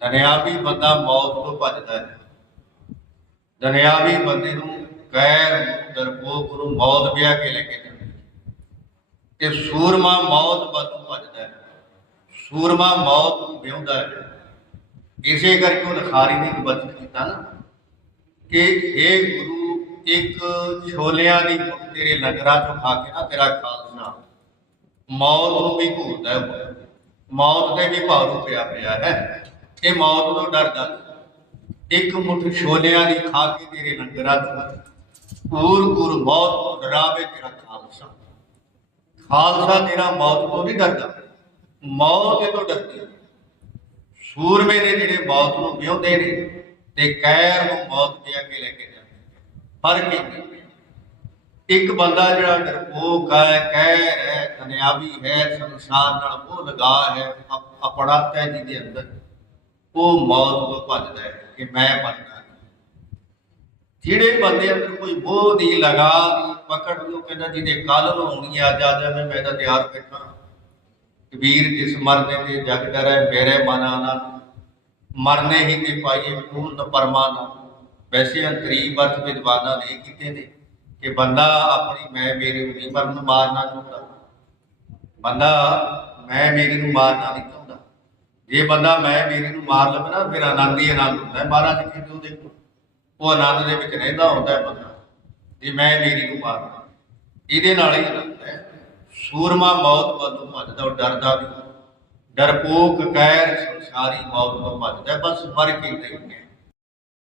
ਦੁਨਿਆਵੀ ਬੰਦਾ ਮੌਤ ਤੋਂ ਭੱਜਦਾ ਹੈ। ਦੁਨਿਆਵੀ ਬੰਦੇ ਨੂੰ ਗੈਰ ਡਰਪੋਕ ਨੂੰ ਮੌਤ ਵਿਆਹ ਕੇ ਲੈ ਕੇ ਜਾਂਦੀ ਤੇ ਸੂਰਮਾ ਮੌਤ ਵੱਲੋਂ ਭੱਜਦਾ ਹੈ। ਸੂਰਮਾ ਮੌਤ ਨੂੰ ਵਿਉਂਦਾ ਹੈ। ਇਸੇ ਕਰਕੇ ਉਹ ਲਖਾਰੀ ਨੇ ਇੱਕ ਬਚਨ ਕੀਤਾ ਨਾ ਕਿ ਇਹ ਗੁਰੂ, ਇੱਕ ਛੋਲਿਆਂ ਦੀ ਤੇਰੇ ਲੰਗਰਾਂ ਚੋਂ ਖਾ ਕੇ ਨਾ ਤੇਰਾ ਖਾਲਸਾ ਮੌਤ ਨੂੰ ਵੀ ਘੂਰਦਾ ਹੈ। ਮੌਤ ਤੇ ਵੀ ਭਾਰੂ ਪਿਆ ਪਿਆ ਹੈ। ਇਹ ਮੌਤ ਤੋਂ ਡਰਦਾ ਇੱਕ ਮੁੱਠ ਛੋਲਿਆਂ ਦੀ ਖਾ ਕੇ ਤੇਰੇ ਲੰਗਰਾਂ ਚੋਂ ਕੂਰ ਕੂਰ ਮੌਤ ਤੋਂ ਡਰਾਵੇ ਤੇਰਾ ਖਾਲਸਾ ਖਾਲਸਾ ਤੇਰਾ ਮੌਤ ਤੋਂ ਨਹੀਂ ਡਰਦਾ। ਮੌਤ ਇਹ ਤੋਂ ਡਰਦੀ ਸੂਰਮੇ ਨੇ ਜਿਹੜੇ ਮੌਤ ਨੂੰ ਵਿਉਂਦੇ ਨੇ ਤੇ ਕੈਰ ਨੂੰ ਮੌਤ ਦੇ ਅੱਗੇ ਲੈ ਕੇ ਜਾਂਦੇ ਫ਼ਰਕ ਇਹ ਹੈ। ਇੱਕ ਬੰਦਾ ਜਿਹੜਾ ਡਰਪੋਕ ਹੈ ਕੈਰ ਹੈ ਦੁਨਿਆਵੀ ਹੈ, ਸੰਸਾਰ ਨਾਲ ਉਹ ਲਗਾ ਹੈ, ਅਪ- ਆਪਣਾ ਤੈ ਜਿਹਦੇ ਅੰਦਰ। ਉਹ ਮੌਤ ਤੋਂ ਭੱਜਦਾ ਹੈ ਕਿ ਮੈਂ ਮਰਨਾ ਜਿਹੜੇ ਬੰਦੇ ਅੰਦਰ ਕੋਈ ਮੋਹ ਦੀ ਲਗਾ ਦੀ ਪਕੜ ਨੂੰ ਕਹਿੰਦਾ ਜਿਹਦੇ ਕੱਲ ਹੋਣੀ ਹੈ, ਅੱਜ ਆ ਜਾਵੇ ਮੈਂ ਤਾਂ ਤਿਆਰ ਬੈਠਾ ਕਬੀਰ ਜਿਸ ਮਰਨੇ ਤੇ ਜਗ ਡਰੈ ਮੇਰੇ ਮਨਾ ਨਾ ਮਰਨੇ ਹੀ ਤੇ ਪਾਈਏ ਪੂਰਨ ਪਰਮਾਨਾ ਵੈਸੇ ਅੰਤਰੀ ਅਰਥ ਵਿਦਵਾਨਾਂ ਨੇ ਕੀਤੇ ਨੇ ਕਿ ਬੰਦਾ ਆਪਣੀ ਮੈਂ ਮੇਰੇ ਨੂੰ ਨਹੀਂ ਮਰਨ ਮਾਰਨਾ ਚਾਹੁੰਦਾ ਬੰਦਾ ਮੈਂ ਮੇਰੇ ਨੂੰ ਮਾਰਨਾ ਨਹੀਂ ਚਾਹੁੰਦਾ ਜੇ ਬੰਦਾ ਮੈਂ ਮੇਰੇ ਨੂੰ ਮਾਰ ਲਵੇ ਨਾ ਫਿਰ ਆਨੰਦ ਹੀ ਆਨੰਦ ਹੁੰਦਾ ਹੈ। ਮਹਾਰਾਜ ਕਹਿੰਦੇ ਉਹ ਦੇਖੋ? ਉਹ ਆਨੰਦ ਦੇ ਵਿੱਚ ਰਹਿੰਦਾ ਹੁੰਦਾ ਹੈ ਬੰਦਾ। ਜੇ ਮੈਂ ਮੇਰੀ ਨੂੰ ਮਾਰਨਾ ਇਹਦੇ ਨਾਲ ਹੀ ਆਨੰਦ ਹੈ। ਸੂਰਮਾ ਮੌਤ ਵੱਲੋਂ ਭੱਜਦਾ, ਉਹ ਡਰਦਾ ਨਹੀਂ। ਡਰਪੋਕ ਗੈਰ ਸੰਸਾਰੀ ਮੌਤ ਤੋਂ ਭੱਜਦਾ ਬਸ ਫ਼ਰਕ ਹੀ ਨਹੀਂ ਹੈ।